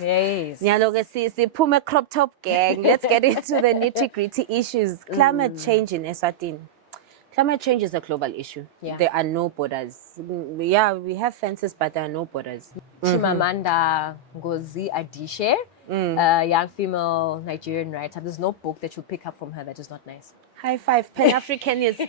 my. Yes. Phume crop top gang. Let's get into the nitty-gritty issues. Climate change in Eswatini. Climate change is a global issue. Yeah. There are no borders. Yeah, we have fences, but there are no borders. Chimamanda Ngozi Adichie, a young female Nigerian writer. There's no book that you pick up from her that is not nice. High five, Pan-Africanist.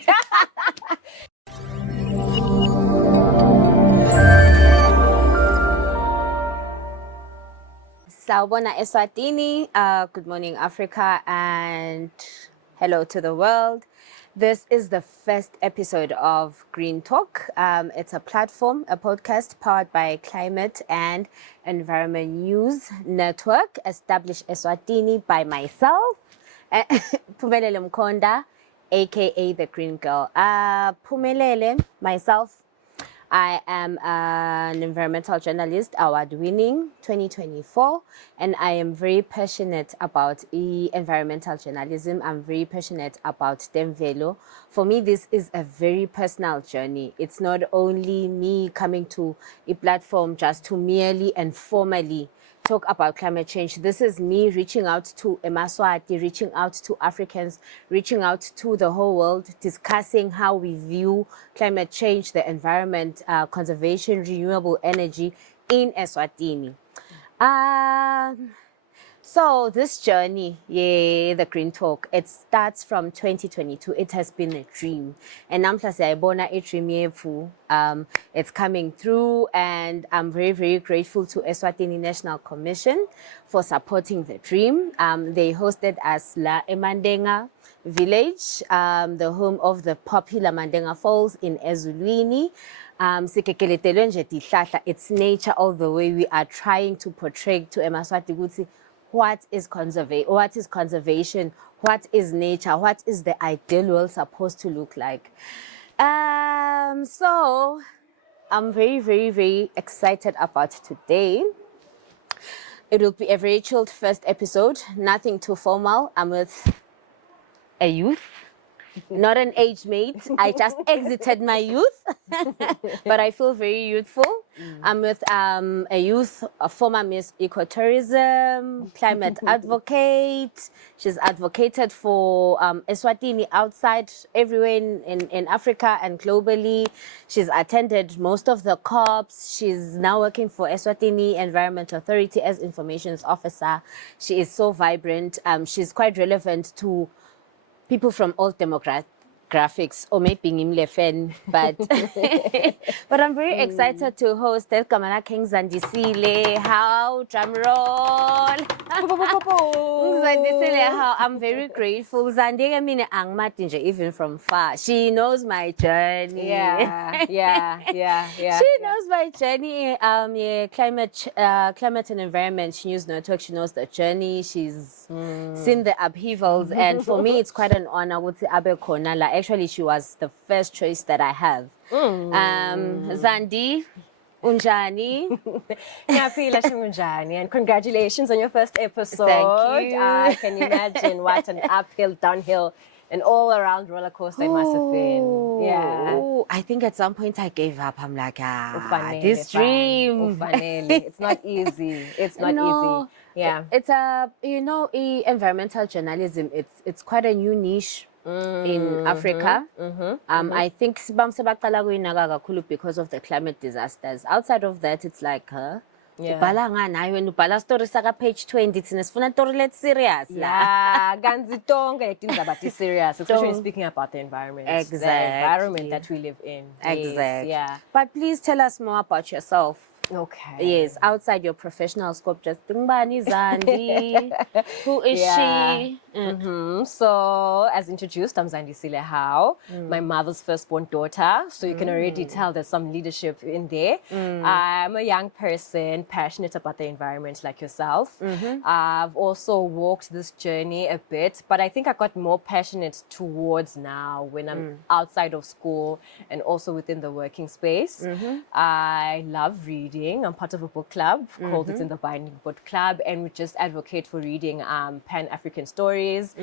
Sawubona Eswatini, good morning Africa, and hello to the world. This is the first episode of Green Talk. It's a platform, a podcast powered by Climate and Environment News Network, established Eswatini by myself, Phumelele Mkhonta, aka the Green Girl. Phumelele, myself, I am an environmental journalist, award-winning 2024, and I am very passionate about environmental journalism. I'm very passionate about Demvelo. For me, this is a very personal journey. It's not only me coming to a platform just to merely and formally talk about climate change. This is me reaching out to Eswatini, reaching out to Africans, reaching out to the whole world, discussing how we view climate change, the environment, conservation, renewable energy in Eswatini. So this journey, the Green Talk, it starts from 2022. It has been a dream. And I'm a dream. It's coming through, and I'm very, very grateful to Eswatini National Commission for supporting the dream. They hosted us La Emandenga village, the home of the popular Mandenga Falls in Eswatini. It's nature all the way. We are trying to portray to Eswatini what is conservation, what is nature, what is the ideal world supposed to look like. So I'm very, very, very excited about today. It will be a very chilled first episode, nothing too formal. I'm with a youth, not an age mate. I just exited my youth, but I feel very youthful. I'm with a youth, a former Miss Ecotourism, climate advocate. She's advocated for Eswatini outside, everywhere in Africa and globally. She's attended most of the COPs. She's now working for Eswatini Environment Authority as Informations Officer. She is so vibrant. She's quite relevant to people from all demographics, or maybe Ngimle fan, but but I'm very excited to host Elkamana King Zandisile Howe, drum roll. Zandisile Howe, I'm very grateful. Zandega mine ang matinje even from far. She knows my journey. Yeah. She knows my journey. Climate and Environment News Network. She knows the journey. She's seen the upheavals, and for me, it's quite an honor. With the Abe Konala, actually, she was the first choice that I have. Zandi, Unjani. Unjani, and congratulations on your first episode. Thank you. I can imagine what an uphill, downhill, and all around roller coaster it must have been. Yeah. Ooh, I think at some point I gave up. I'm like, this dream. It's not easy. It's not easy. Yeah. It's environmental journalism. It's quite a new niche in Africa. I think because of the climate disasters. Outside of that, it's like ubhala story saka page 20 thina sifuna story let's serious ganzi tonke indaba serious, especially speaking about the environment. Exactly. The environment that we live in. Exactly. Yes, yeah. But please tell us more about yourself. Okay. Yes, outside your professional scope, just Tungbani Zandi. Who is she? So, as introduced, I'm Zandisile Howe, my mother's firstborn daughter. So you can already tell there's some leadership in there. I'm a young person, passionate about the environment like yourself. I've also walked this journey a bit, but I think I got more passionate towards now when I'm outside of school and also within the working space. I love reading. I'm part of a book club called It's in the Binding Book Club, and we just advocate for reading Pan-African stories.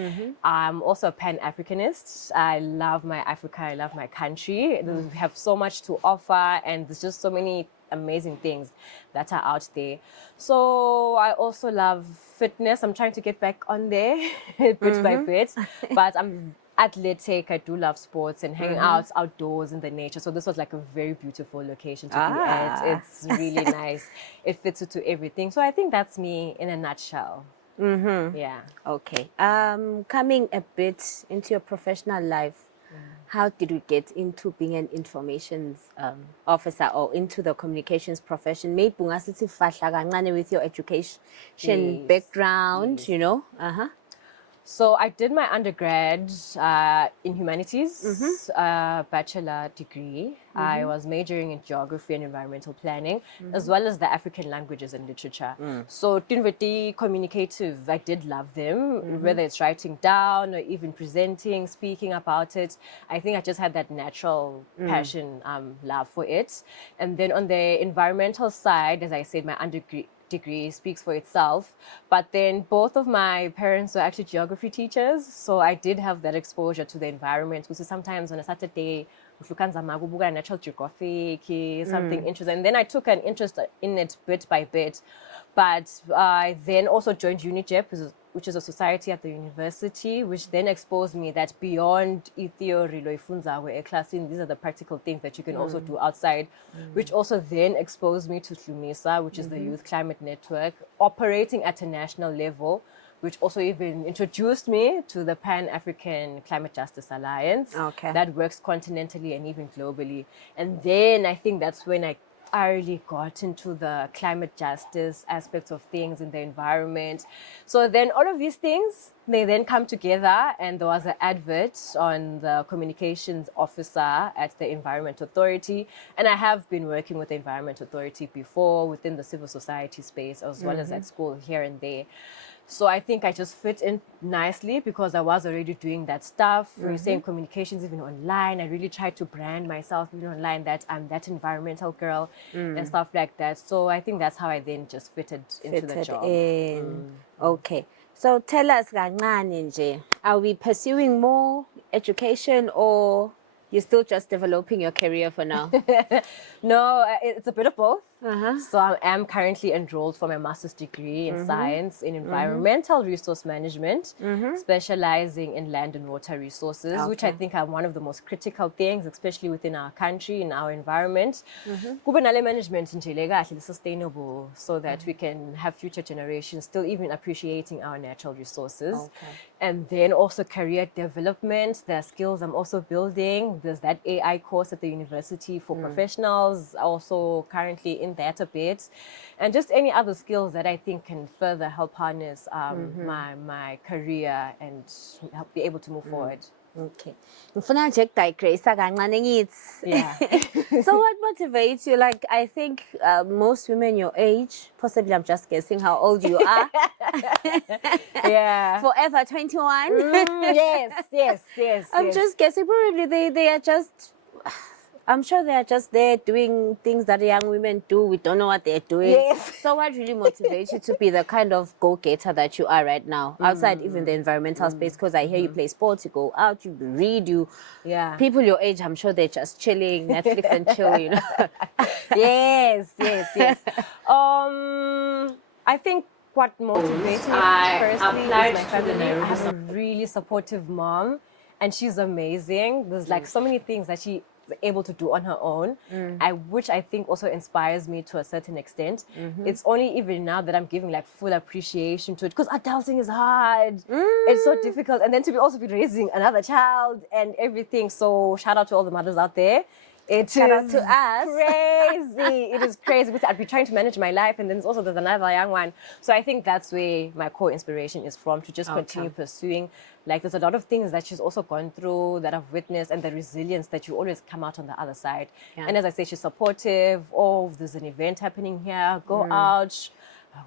I'm also a Pan-Africanist. I love my Africa. I love my country. We have so much to offer, and there's just so many amazing things that are out there. So I also love fitness. I'm trying to get back on there bit by bit, but I'm athletic. I do love sports and hanging out outdoors in the nature. So this was like a very beautiful location to be at. It's really nice. It fits into everything. So I think that's me in a nutshell. Yeah. Okay. Coming a bit into your professional life, how did you get into being an information officer or into the communications profession? Maybe with your education background, you know? So I did my undergrad in humanities, bachelor degree. I was majoring in geography and environmental planning, as well as the African languages and literature. So tinveti communicative, I did love them, whether it's writing down or even presenting, speaking about it. I think I just had that natural passion, love for it. And then on the environmental side, as I said, my undergrad degree speaks for itself, but then both of my parents were actually geography teachers, so I did have that exposure to the environment, which is sometimes on a Saturday natural geographic, something interesting, and then I took an interest in it bit by bit. But I then also joined UNIJEP, which is a society at the university, which then exposed me that beyond theory, these are the practical things that you can also do outside, which also then exposed me to HLUMISA, which is the Youth Climate Network, operating at a national level, which also even introduced me to the Pan-African Climate Justice Alliance that works continentally and even globally. And then I think that's when I really got into the climate justice aspects of things in the environment. So then all of these things, they then come together, and there was an advert on the communications officer at the Environment Authority. And I have been working with the Environment Authority before within the civil society space, as well as at school here and there. So I think I just fit in nicely because I was already doing that stuff. We're saying communications even online. I really tried to brand myself even online that I'm that environmental girl and stuff like that. So I think that's how I then just fitted into the job. Okay. So tell us, nje, are we pursuing more education or you're still just developing your career for now? No, it's a bit of both. So I am currently enrolled for my master's degree in science in environmental resource management, specializing in land and water resources, which I think are one of the most critical things, especially within our country, in our environment. Kubenale management is sustainable so that we can have future generations still even appreciating our natural resources. And then also career development, there are skills I'm also building. There's that AI course at the university for professionals, also currently in that a bit, and just any other skills that I think can further help harness my career and help be able to move forward. Okay. Yeah. So what motivates you? Like, I think most women your age, possibly I'm just guessing how old you are. Yeah. Forever 21. Yes. I'm just guessing probably they are just, I'm sure they are just there doing things that young women do. We don't know what they're doing. Yes. So what really motivates you to be the kind of go-getter that you are right now, outside even the environmental space? Because I hear you play sports, you go out, you read, people your age, I'm sure they're just chilling, Netflix and chill, you know. Yes. I think what motivates me personally is my family. I have a really supportive mom, and she's amazing. There's like so many things that she able to do on her own, which I think also inspires me to a certain extent. It's only even now that I'm giving like full appreciation to it, because adulting is hard. It's so difficult, and then to also be raising another child and everything. So shout out to all the mothers out there. Shout out to us. Crazy. It is crazy because I'd be trying to manage my life, and then there's another young one. So I think that's where my core inspiration is from, to just continue pursuing. Like, there's a lot of things that she's also gone through that I've witnessed, and the resilience that you always come out on the other side. And as I say, she's supportive. Oh, there's an event happening here, go out.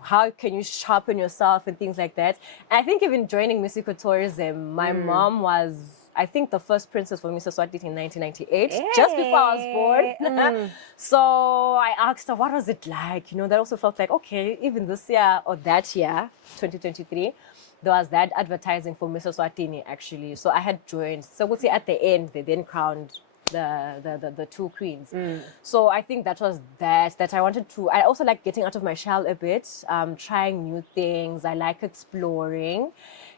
How can you sharpen yourself and things like that. And I think even joining Miss Ecotourism, my mom was, I think, the first princess for Miss Eswatini in 1998, just before I was born. So I asked her, what was it like? You know, that also felt like, okay, even this year or that year, 2023, there was that advertising for Miss Eswatini, actually. So I had joined. So we'll say at the end, they then crowned the two queens. So I think that was that I wanted to. I also like getting out of my shell a bit, trying new things. I like exploring.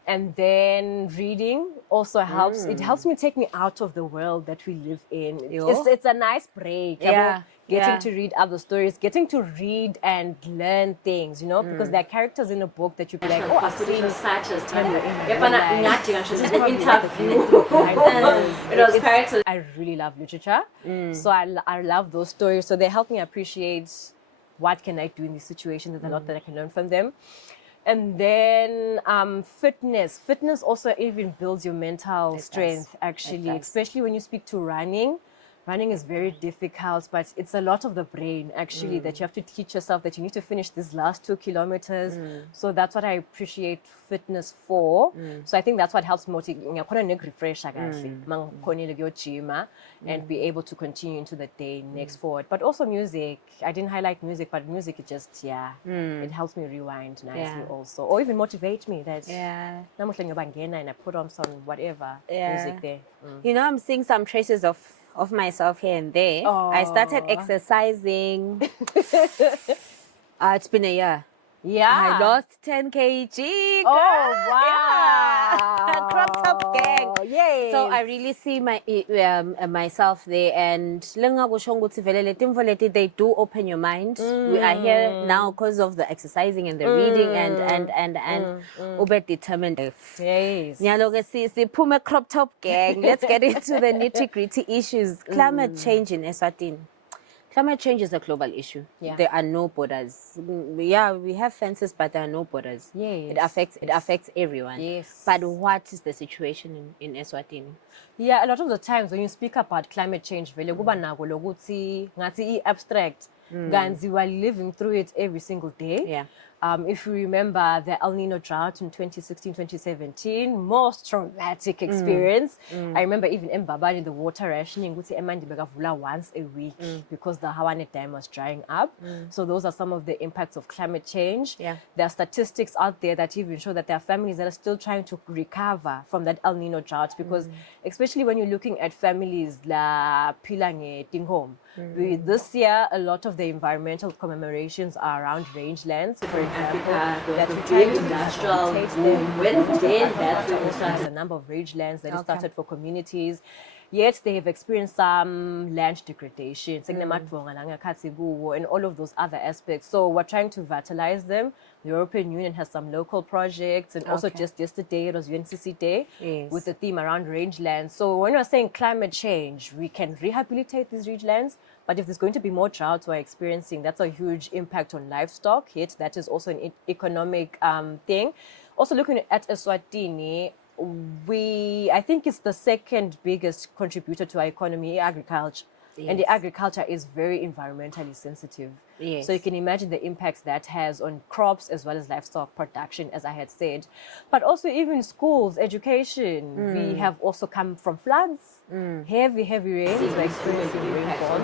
And then reading also helps. It helps me take me out of the world that we live in. It's a nice break. Yeah. Getting to read other stories, getting to read and learn things, because there are characters in a book that you'd be like, oh, I've seen such as characters. I really love literature, so I love those stories. So they help me appreciate what can I do in these situations. There's a lot that I can learn from them. And then fitness also even builds your mental strength, actually, especially when you speak to running. Running is very difficult, but it's a lot of the brain, actually, that you have to teach yourself that you need to finish these last 2 kilometers. So that's what I appreciate fitness for. So I think that's what helps motivate and be able to continue into the day next forward. But also music. I didn't highlight music, but music is just, it helps me rewind nicely also. Or even motivate me that, and I put on some whatever music there. I'm seeing some traces of myself here and there. I started exercising. It's been a year. Yeah. I lost 10 kg. Oh, wow. Yeah. Crop top gang. Yay. So I really see myself there. And they do open your mind. We are here now because of the exercising and the reading and ube determined. Yes. Pume crop top gang. Let's get into the nitty-gritty issues. Climate change in Eswatini. Climate change is a global issue. Yeah. There are no borders. Yeah, we have fences, but there are no borders. Yes. It affects everyone. Yes. But what is the situation in Eswatini? Yeah, a lot of the times when you speak about climate change, abstract. We are living through it every single day. Yeah. If you remember the El Nino drought in 2016, 2017, most traumatic experience. I remember even in Mbabane, the water rationing, once a week because the Hawane Dam was drying up. So those are some of the impacts of climate change. Yeah. There are statistics out there that even show that there are families that are still trying to recover from that El Nino drought because especially when you're looking at families la Pilange Tinghom. This year, a lot of the environmental commemorations are around rangelands. For Africa, that we try to industrial then that's when we started the number of rangelands that is started for communities. Yet they have experienced some land degradation, and all of those other aspects. So we're trying to vitalize them. The European Union has some local projects, and also just yesterday it was UNCC Day with the theme around rangelands. So when we're saying climate change, we can rehabilitate these rangelands, but if there's going to be more droughts we're experiencing, that's a huge impact on livestock. Yet that is also an economic thing. Also looking at Eswatini, I think it's the second biggest contributor to our economy, agriculture. Yes. And the agriculture is very environmentally sensitive. Yes. So you can imagine the impacts that has on crops as well as livestock production, as I had said. But also even schools, education. We have also come from floods, heavy rains. We're experiencing rainfalls.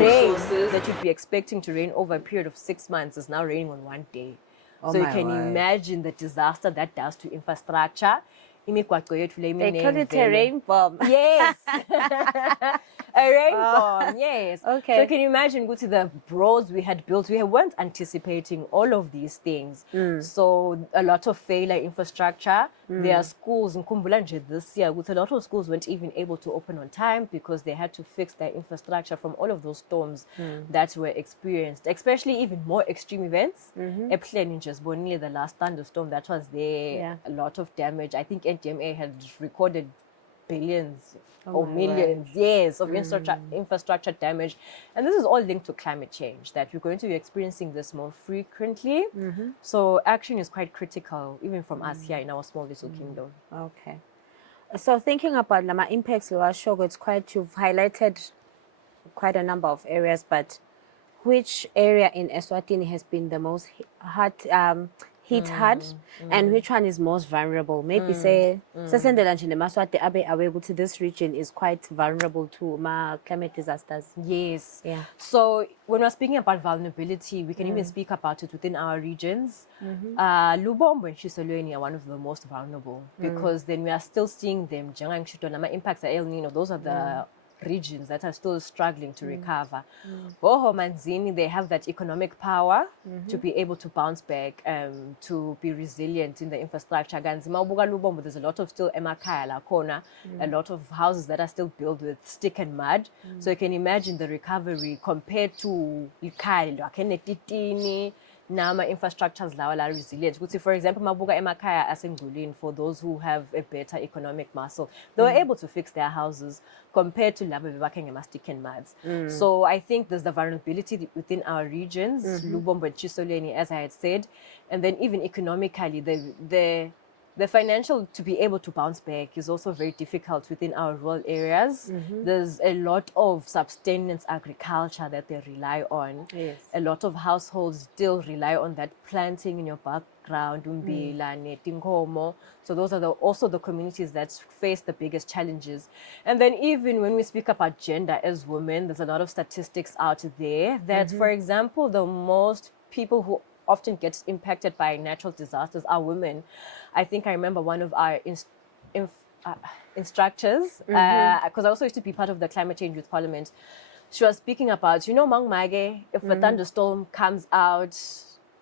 Rain that you'd be expecting to rain over a period of 6 months is now raining on one day. So you can imagine the disaster that does to infrastructure. They call it a rain bomb. Yes. A rain bomb, yes. Okay. So can you imagine go to the roads we had built? We weren't anticipating all of these things. So a lot of failure infrastructure. There are schools in Kumbulanje this year, a lot of schools weren't even able to open on time because they had to fix their infrastructure from all of those storms that were experienced, especially even more extreme events. Just the last thunderstorm that was there, a lot of damage. I think NTMA had recorded billions or millions, of infrastructure damage. And this is all linked to climate change, that we're going to be experiencing this more frequently. So action is quite critical, even from us here in our small little kingdom. Okay. So thinking about Lama impacts, you've highlighted quite a number of areas, but which area in Eswatini has been the most hit hard and which one is most vulnerable. Maybe say sesendela nje nemaswati abe aware ukuthi this region is quite vulnerable to climate disasters. Yes. Yeah. So when we're speaking about vulnerability, we can even speak about it within our regions. Lubombo and Chisolweni are one of the most vulnerable because then we are still seeing them. Impacts of El Nino, those are the regions that are still struggling to recover. Boho Manzini, they have that economic power to be able to bounce back, to be resilient in the infrastructure. Ganzima Ubuga Lubombo, there's a lot of still emakaya la kona, a lot of houses that are still built with stick and mud. So you can imagine the recovery compared to Ikali, Akenetitini, Nama infrastructures lawa la resilient. For example, Mabuga Emakaya Asengulin, for those who have a better economic muscle, they were able to fix their houses compared to Laba Vivaking and Mastic and Mads. So I think there's the vulnerability within our regions, Lubombo and Chisoleni, as I had said, and then even economically, the financial to be able to bounce back is also very difficult within our rural areas. There's a lot of subsistence agriculture that they rely on. Yes. A lot of households still rely on that planting in your background, umbila, netinkomo. So those are also the communities that face the biggest challenges. And then even when we speak about gender as women, there's a lot of statistics out there that, for example, the most people who often gets impacted by natural disasters are women. I think I remember one of our instructors, because I also used to be part of the Climate Change Youth Parliament. She was speaking about, Mang Mage, if a thunderstorm comes out,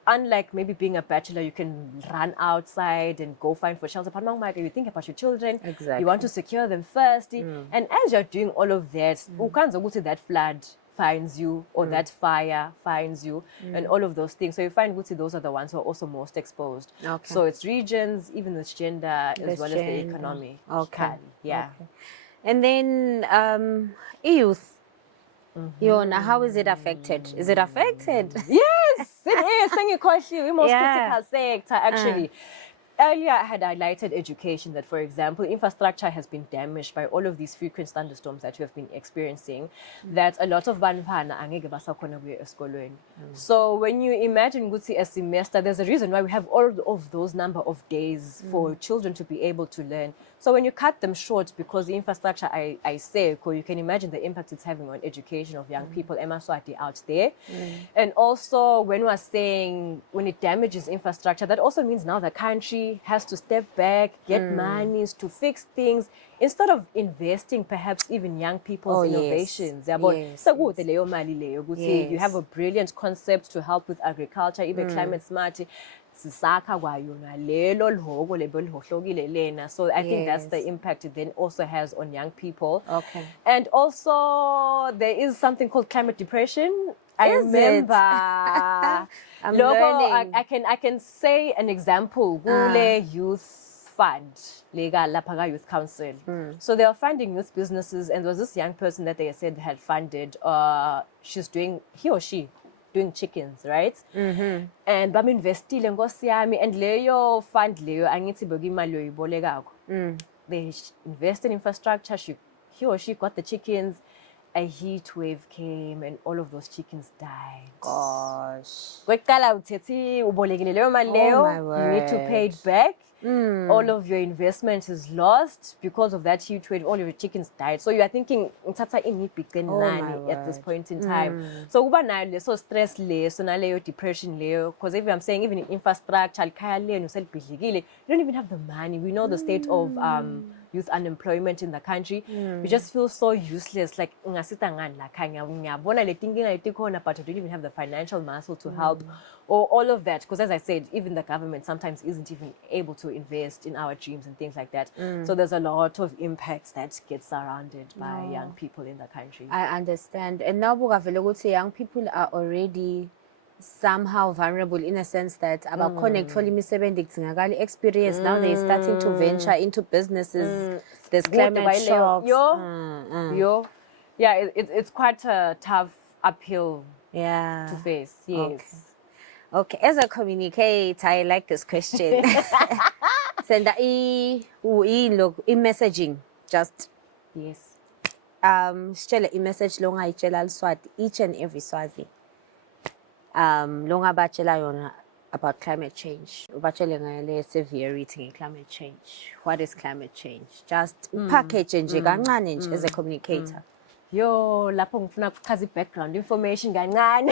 unlike maybe being a bachelor, you can run outside and go find for shelter. But Mang Mage, you think about your children. Exactly. You want to secure them first. And as you're doing all of that, that flood finds you, or that fire finds you, and all of those things. So you find those are the ones who are also most exposed. Okay. So it's regions, even the gender, as well as the economy. Okay. Yeah. Okay. And then youth. Yona, how is it affected? Is it affected? Yes, it is. Thank you, Koshi. We're most Yeah. critical sector, actually. Earlier, I had highlighted education, that, for example, infrastructure has been damaged by all of these frequent thunderstorms that we have been experiencing, that a lot of banfana angeke basakhona kuya esikolweni. So when you imagine a semester, there's a reason why we have all of those number of days for children to be able to learn. So when you cut them short because the infrastructure, I say, you can imagine the impact it's having on education of young people, Emaswati out there. And also when we're saying, when it damages infrastructure, that also means now the country has to step back, get monies to fix things, instead of investing perhaps even young people's innovations. Yes. You have a brilliant concept to help with agriculture, even climate smart. So I think that's the impact it then also has on young people. Okay. And also there is something called climate depression. I remember I'm learning. I can say an example. Gule Youth Fund, Lega Lapaga Youth Council. So they are funding youth businesses, and there was this young person that they said had funded. He or she doing chickens, right? And bam investile ngosi yami, and leyo fund leyo angithi bekimali yoyibolekako. They invest in infrastructure. He or she got the chickens. A heat wave came and all of those chickens died. Gosh. You need to pay it back. All of your investment is lost because of that heat wave. All of your chickens died. So you are thinking, at this point in time. So uba nayo so stress le, so naleyo depression le. Because if I'm saying even in infrastructure, you don't even have the money. We know the state of youth unemployment in the country. We just feel so useless. Like but you don't even have the financial muscle to help, or all of that. Because as I said, even the government sometimes isn't even able to invest in our dreams and things like that. So there's a lot of impacts that get surrounded by young people in the country. I understand. And now young people are already somehow vulnerable in a sense that about connect for experience. Now they're starting to venture into businesses. There's climate shocks. Yeah, it's quite a tough uphill to face. Yes. Okay. As a communicator, I like this question. Send messaging. Just share a message long I tell Swati each and every Swazi. Longa bachelor yona about climate change. Ubatshele ngale severity nge-climate change. What is climate change? Just package nje kancane nje as a communicator. Yo, lapho ngifuna kuchaza background information kancane.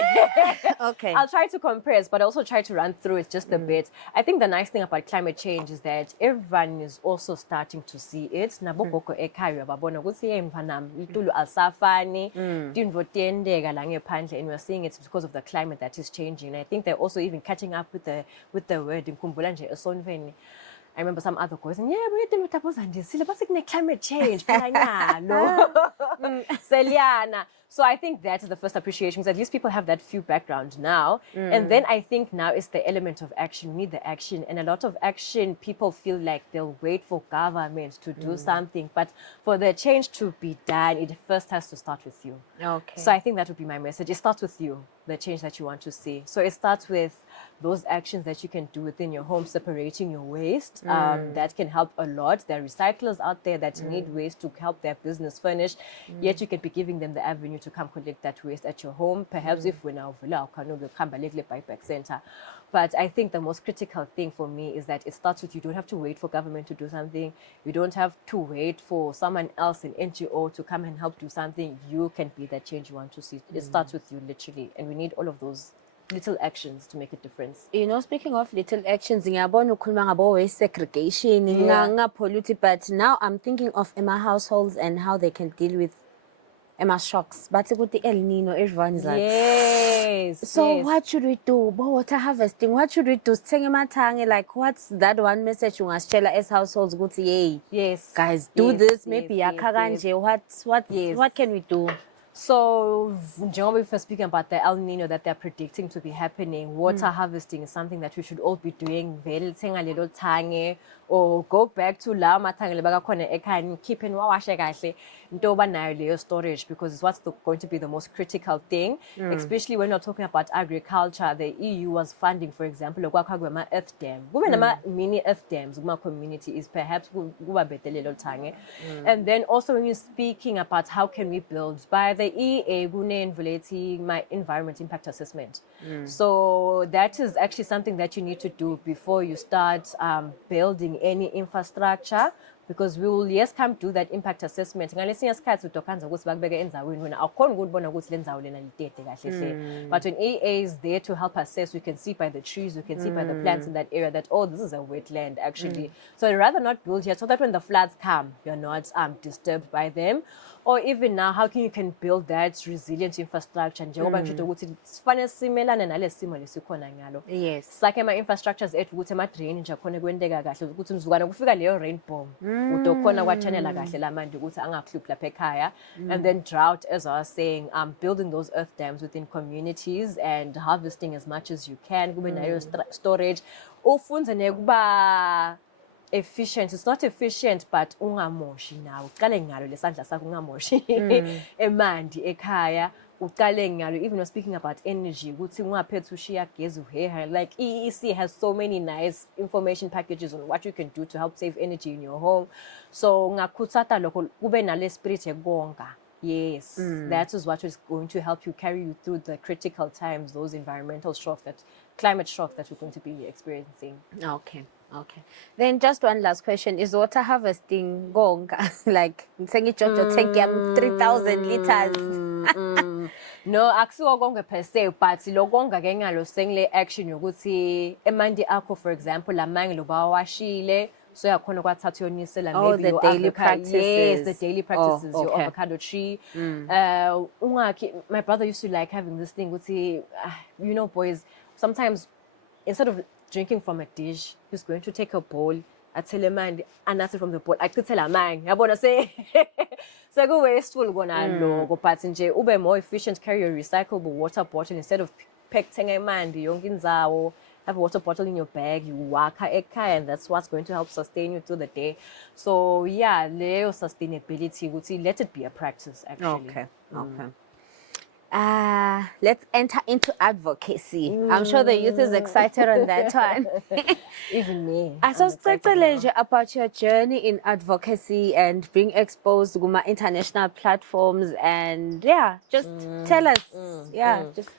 Okay. I'll try to compress, but also try to run through it just a bit. I think the nice thing about climate change is that everyone is also starting to see it. Nabogogo ekhaya babona ukuthi hey mfanami itulu alisafani, tinvo tiyendeka la ngephandle, and we're seeing it because of the climate that is changing. And I think they're also even catching up with the word ngikhumbula nje esonweni. I remember some other girls saying, yeah, we're dealing with Zandisile, but climate change. Seliana. So I think that's the first appreciation, because at least people have that few background now. And then I think now is the element of action. We need the action. And a lot of action, people feel like they'll wait for government to do something. But for the change to be done, it first has to start with you. Okay. So I think that would be my message. It starts with you, the change that you want to see. So it starts with those actions that you can do within your home, separating your waste. That can help a lot. There are recyclers out there that need waste to help their business furnish. Yet you can be giving them the avenue to come collect that waste at your home. Perhaps if we're now come buyback center. But I think the most critical thing for me is that it starts with you. Don't have to wait for government to do something. You don't have to wait for someone else, an NGO, to come and help do something. You can be that change you want to see. It starts with you, literally. And we need all of those little actions to make a difference. You know, speaking of little actions, ngiyabona ukhuluma ngabo waste segregation, pollute, but now I'm thinking of Emma households and how they can deal with Emma shocks. But with the El Nino, everyone is like, yes. So yes. what should we do? Water harvesting, what should we do? Like, what's that one message you must share as households? Go to yay. Yes. Guys, do yes, this. yes, Maybe yes. what can we do? So, John, if we're speaking about the El Nino that they're predicting to be happening, water harvesting is something that we should all be doing. Or go back to la mathangele bakakhona ekhaya keep and wawashe kahle into banayo leyo storage, because it's what's going to be the most critical thing, especially when we're talking about agriculture. The EU was funding, for example, ukwakha kwama earth dam. Kube nama mini earth dams kuma community is perhaps kuba betelelo thange. And then also when you're speaking about how can we build, by the EA gune my environment impact assessment. So that is actually something that you need to do before you start building any infrastructure, because we will come do that impact assessment. But when EA is there to help assess, we can see by the trees, we can see by the plants in that area that, oh, this is a wetland actually. So I'd rather not build here, so that when the floods come, you're not disturbed by them. Or even now, how can you build that resilient infrastructure? Yes. Sake ma infrastructures ethu ukuthi ama drainage akhona kwenteka kahle ukuthi mzukwana kufika leyo rainbow utokhona kwachanela kahle lamanje ukuthi angakhuphi lapha ekhaya. And then drought, as I was saying, building those earth dams within communities and harvesting as much as you can, kube nayo storage ufunze nekuba efficient. It's not efficient, but ungamoshi nawo uqale ngalo lesandla sakho ungamoshi emandi ekhaya uqale ngalo. Even speaking about energy, ukuthi ungaphethe ushiya gezi uheha, like EEC has so many nice information packages on what you can do to help save energy in your home. So ngakhutsata lokho kube nale spirit yekonga. Yes, that is what is going to help you carry you through the critical times, those environmental shocks, that climate shock that we're going to be experiencing. Okay. Then just one last question. Is water harvesting gonga? Like, take 3,000 liters. No, akusiwo konga per se, but lokonga ke ngalo sengle action yokuthi emandi akho, for example, lamanye lo bawashile. So yakhona kwathatha yonisela maybe the your daily avocado. practices. Yes, the daily practices. Oh, okay. Your avocado tree. My brother used to like having this thing. You know, boys, sometimes instead of drinking from a dish, he's going to take a bowl. I tell a man, and that's from the bowl. I could tell a man, I want to say, so go wasteful, go patinje, ube more efficient, carry a recyclable water bottle instead of pecting a man, the yonginzao. Have a water bottle in your bag, you waka eka, and that's what's going to help sustain you through the day. So yeah, leo sustainability, let it be a practice actually. Okay. Let's enter into advocacy. I'm sure the youth is excited on that one. Even me. So about your journey in advocacy and being exposed to international platforms, and just tell us. Just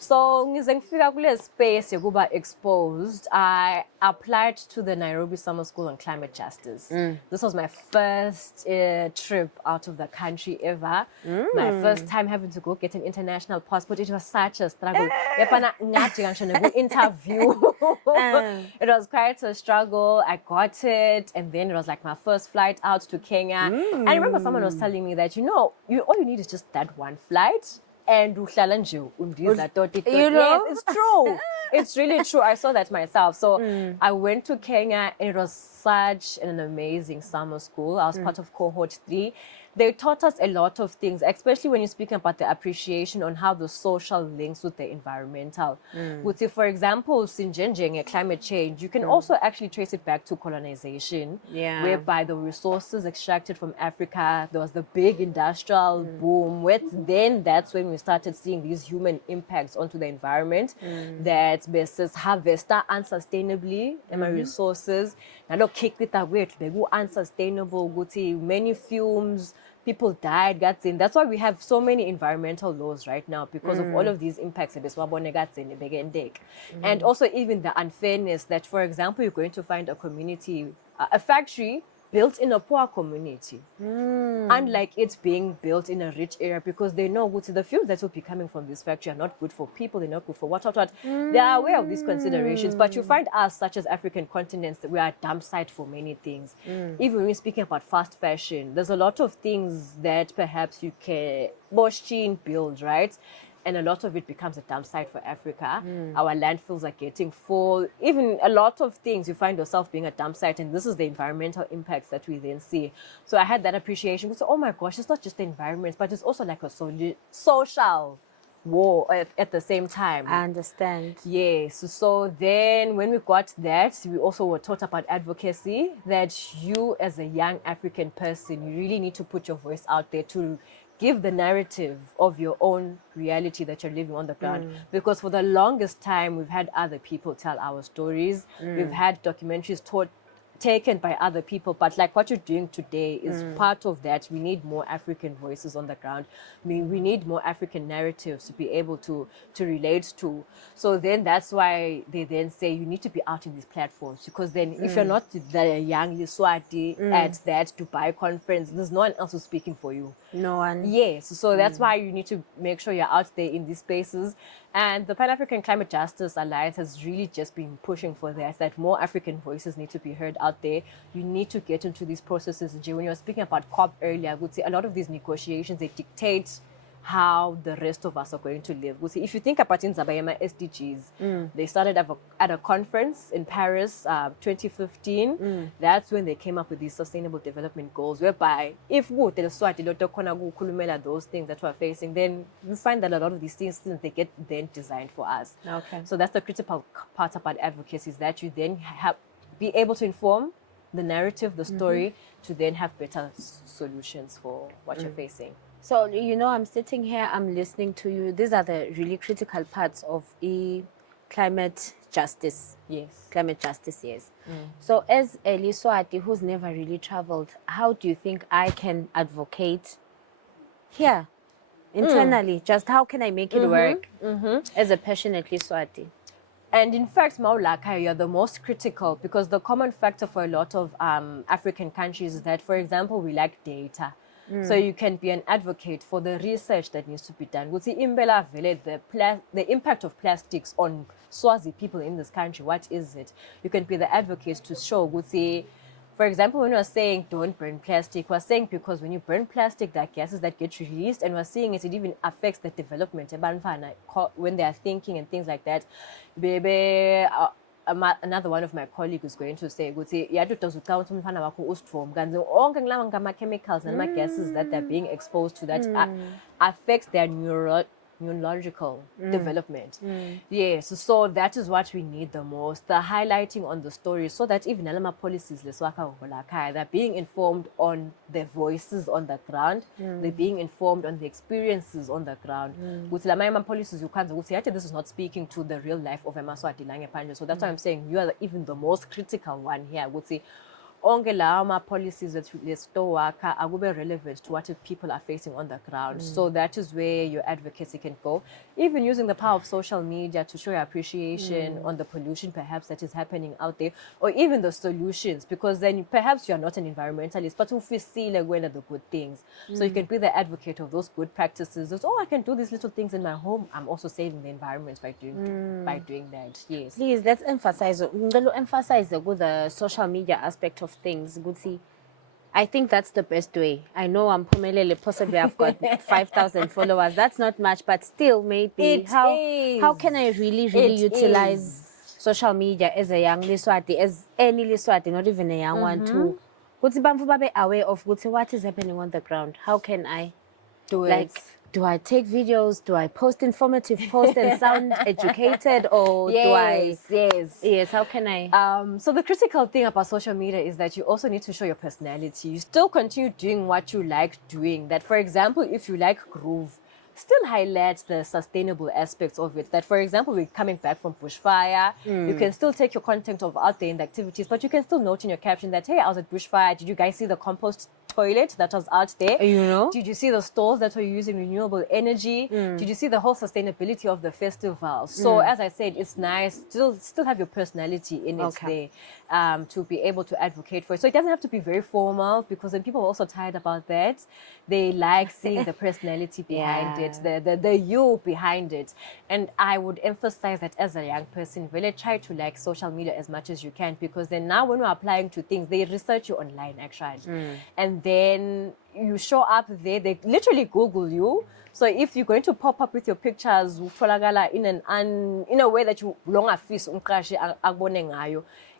So ngize ngifika kule space yokuba exposed, I applied to the Nairobi Summer School on Climate Justice. This was my first trip out of the country ever. My first time having to go get an international passport. It was such a struggle. Interview. It was quite a struggle. I got it, and then it was like my first flight out to Kenya. I remember someone was telling me that, all you need is just that one flight. And yes, it's true. It's really true. I saw that myself. So I went to Kenya, and it was such an amazing summer school. I was part of cohort 3. They taught us a lot of things, especially when you're speaking about the appreciation on how the social links with the environmental. Would say, for example, Sinjenjeng, climate change, you can also actually trace it back to colonization, whereby the resources extracted from Africa, there was the big industrial boom. Then that's when we started seeing these human impacts onto the environment, that versus harvester unsustainably resources. Now, kick it away, unsustainable, many fumes. People died, that's why we have so many environmental laws right now, because of all of these impacts. And also even the unfairness that, for example, you're going to find a community, a factory built in a poor community, unlike it's being built in a rich area, because they know the fumes that will be coming from this factory are not good for people, they're not good for what. They are aware of these considerations, but you find us, such as African continents, that we are a dump site for many things. Even when we're speaking about fast fashion, there's a lot of things that perhaps you can build, right? And a lot of it becomes a dump site for Africa. Our landfills are getting full. Even a lot of things, you find yourself being a dump site, and this is the environmental impacts that we then see. So I had that appreciation. So, oh my gosh, it's not just the environment, but it's also like a social war at the same time. I understand. Yes. So then when we got that, we also were taught about advocacy, that you as a young African person, you really need to put your voice out there to give the narrative of your own reality that you're living on the ground. Because for the longest time, we've had other people tell our stories. We've had documentaries taken by other people, but like what you're doing today is part of that. We need more African voices on the ground. We need more African narratives to be able to relate to. So then that's why they then say you need to be out in these platforms, because then if you're not the young Eswatini at that Dubai conference, there's no one else who's speaking for you. No one. Yes, so that's why you need to make sure you're out there in these spaces. And the Pan-African Climate Justice Alliance has really just been pushing for this, that more African voices need to be heard out there. You need to get into these processes. When you were speaking about COP earlier, I would say a lot of these negotiations, they dictate how the rest of us are going to live. If you think about in Zabayema SDGs, they started at a conference in Paris, 2015. That's when they came up with these sustainable development goals, whereby if those things that we're facing, then you find that a lot of these things, they get then designed for us. Okay. So that's the critical part about advocacy, is that you then be able to inform the narrative, the story, to then have better solutions for what you're facing. So, I'm sitting here, I'm listening to you. These are the really critical parts of climate justice. Yes. Climate justice, yes. So as a Liswati who's never really traveled, how do you think I can advocate here, internally? Just how can I make it work as a passionate Liswati? And in fact, Maulaka, you're the most critical, because the common factor for a lot of African countries is that, for example, we lack data. So you can be an advocate for the research that needs to be done. We'll see the impact of plastics on Swazi people in this country. What is it? You can be the advocate to show. We'll see, for example, when we're saying don't burn plastic, we're saying because when you burn plastic, there are gases that get released, and we're seeing it even affects the development when they are thinking and things like that. Another one of my colleagues is going to say, chemicals and gases that they're being exposed to that affects their neurological development. Yes, so that is what we need the most, the highlighting on the story, so that even Alama policies, they're being informed on their voices on the ground, they're being informed on the experiences on the ground. With Lama policies, you can't say this is not speaking to the real life of Emaswati Lange Panja. So that's why I'm saying you are even the most critical one here. I would say, onke lawa policies that lestowaka akube relevant to what people are facing on the ground. So that is where your advocacy can go. Even using the power of social media to show your appreciation on the pollution perhaps that is happening out there, or even the solutions, because then perhaps you are not an environmentalist, but you see like one of the good things. So you can be the advocate of those good practices. Those, oh, I can do these little things in my home. I'm also saving the environment by doing that. Yes. Please, let's emphasize with the social media aspect of things. Guti, I think that's the best way. I know I'm Phumelele, possibly I've got 5,000 followers. That's not much, but still, maybe how can I really utilize social media as a young Liswati, as any Liswati, not even a young one too? Guti bamfu babe aware of guti what is happening on the ground. How can I Do like? it. Do I take videos? Do I post informative posts and sound educated, or do I? Yes. How can I? So the critical thing about social media is that you also need to show your personality. You still continue doing what you like doing. That, for example, if you like groove, still highlight the sustainable aspects of it. That, for example, we're coming back from bushfire. You can still take your content of out there in the activities, but you can still note in your caption that, hey, I was at bushfire. Did you guys see the compost toilet that was out there? You know? Did you see the stalls that were using renewable energy? Did you see the whole sustainability of the festival? So as I said, it's nice to still have your personality in it there, to be able to advocate for it. So it doesn't have to be very formal, because then people are also tired about that. They like seeing the personality behind it, the you behind it. And I would emphasize that as a young person, really try to like social media as much as you can, because then now when we're applying to things, they research you online actually. And then you show up there, they literally Google you. So if you're going to pop up with your pictures in a way that you long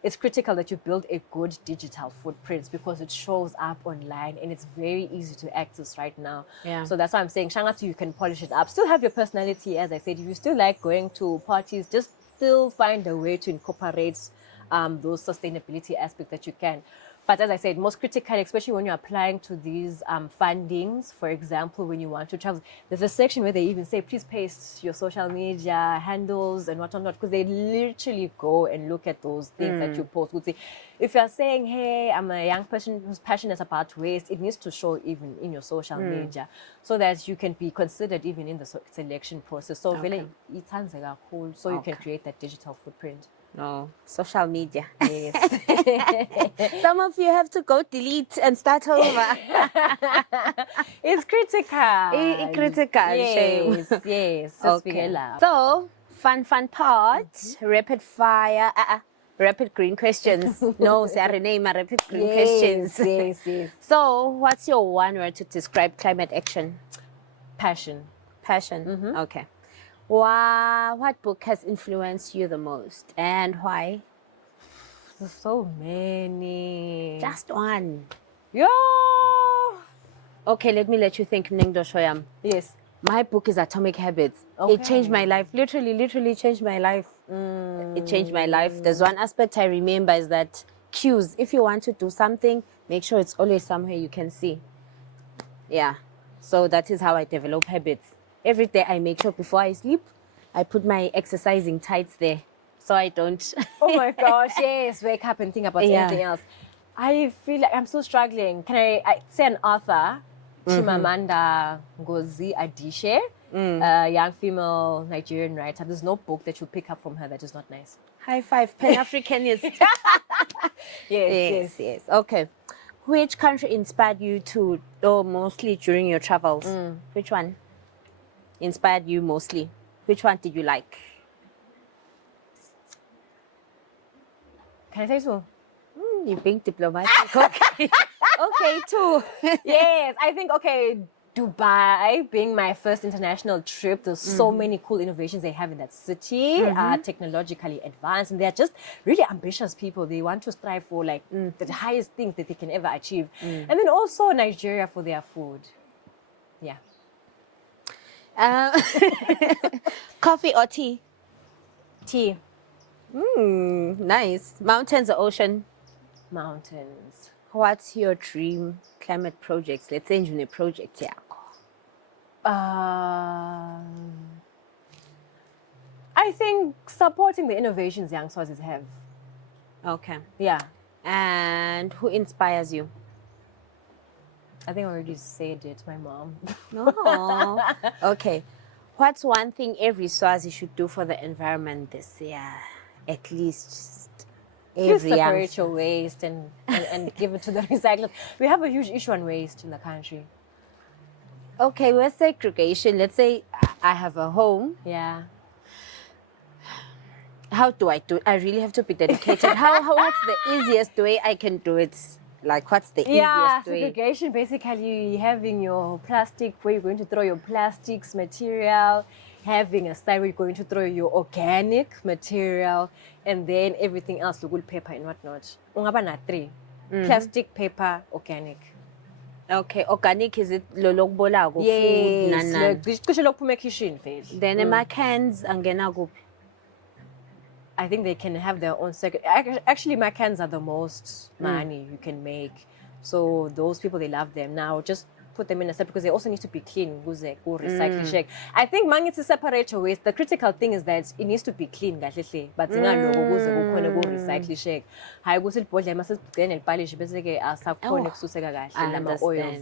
it's critical that you build a good digital footprint, because it shows up online and it's very easy to access right now. So that's why I'm saying, Shangatu, you can polish it up. Still have your personality, as I said. If you still like going to parties, just still find a way to incorporate those sustainability aspects that you can. But as I said, most critically, especially when you're applying to these fundings, for example, when you want to travel, there's a section where they even say, please paste your social media handles and whatnot, because they literally go and look at those things that you post. Would say, if you're saying, hey, I'm a young person who's passionate about waste, it needs to show even in your social media, so that you can be considered even in the selection process. So really, it's cool, so you can create that digital footprint. No, social media. Yes. Some of you have to go delete and start over. It's critical. Critical. Yes, Shame. yes. Okay. So, fun part. Rapid fire. Rapid green questions. No, sorry, name rapid green questions. Yes. So, what's your one word to describe climate action? Passion. Okay. Wow, what book has influenced you the most, and why? There's so many. Just one. Yo. Okay, let me let you think, Mnengdo Shoyam. Yes. My book is Atomic Habits. Okay. It changed my life. Literally changed my life. It changed my life. There's one aspect I remember is that cues. If you want to do something, make sure it's always somewhere you can see. Yeah. So that is how I develop habits. Every day I make sure before I sleep, I put my exercising tights there, so I don't. Oh my gosh, yes. Wake up and think about anything else. I feel like I'm still struggling. Can I say an author, Chimamanda Ngozi Adichie, a young female Nigerian writer. There's no book that you pick up from her that is not nice. High five, Pan-Africanist. Yes. Okay. Which country inspired you to, or mostly during your travels? Which one inspired you mostly? Which one did you like? Can I say so? You're being diplomatic. Okay. Okay, too. Yes, I think, Dubai being my first international trip, there's so many cool innovations they have in that city, technologically advanced, and they're just really ambitious people. They want to strive for like the highest things that they can ever achieve. And then also Nigeria for their food. Yeah. Coffee or tea? Tea. Nice. Mountains or ocean? Mountains. What's your dream climate project? Let's say a project. Yeah. I think supporting the innovations young sources have. Okay. Yeah. And who inspires you? I think I already said it, my mom. No. Okay. What's one thing every Swazi should do for the environment this year? At least Please every young. separate your waste and give it to the recyclers. We have a huge issue on waste in the country. Okay, with segregation, let's say I have a home. Yeah. How do I do it? I really have to be dedicated. What's the easiest way I can do it? Like, what's the easiest way? Segregation, basically having your plastic where you're going to throw your plastics material, having a side where you're going to throw your organic material, and then everything else, the wood paper and whatnot. Ungaba na 3. Plastic, paper, organic. Okay, organic is it lolokubolago? Yes. Food, then my cans angena kuphi? I think they can have their own Actually, my cans are the most money you can make. So those people, they love them. Now, just put them in a set because they also need to be clean. Recycle shake. I think man needs to separate your waste. The critical thing is that it needs to be clean. But recycle shake.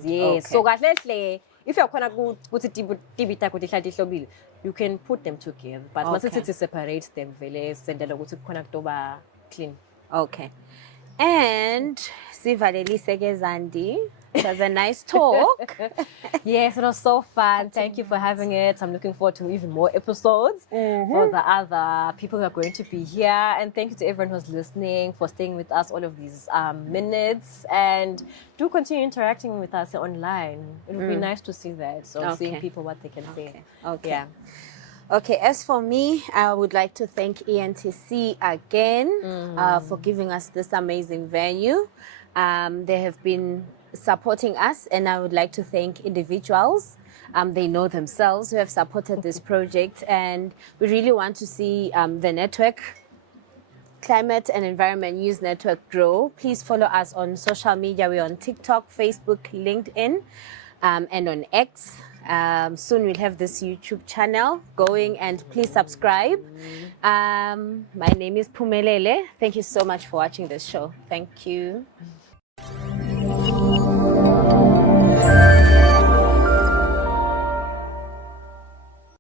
Yes. So if you're you can put them together, but once it separates them, clean. Okay. And Sivalelise Zandi. It was a nice talk. Yes, it was so fun. Thank you for having it. I'm looking forward to even more episodes for the other people who are going to be here. And thank you to everyone who's listening for staying with us all of these minutes. And do continue interacting with us online. It would be nice to see that. So seeing people what they can say. Okay. Yeah. Okay, as for me, I would like to thank ENTC again for giving us this amazing venue. They have been supporting us, and I would like to thank individuals. They know themselves who have supported this project, and we really want to see the network, Climate and Environment News Network, grow. Please follow us on social media. We're on TikTok, Facebook, LinkedIn, and on X. Soon we'll have this YouTube channel going, and please subscribe. My name is Phumelele. Thank you so much for watching this show. Thank you.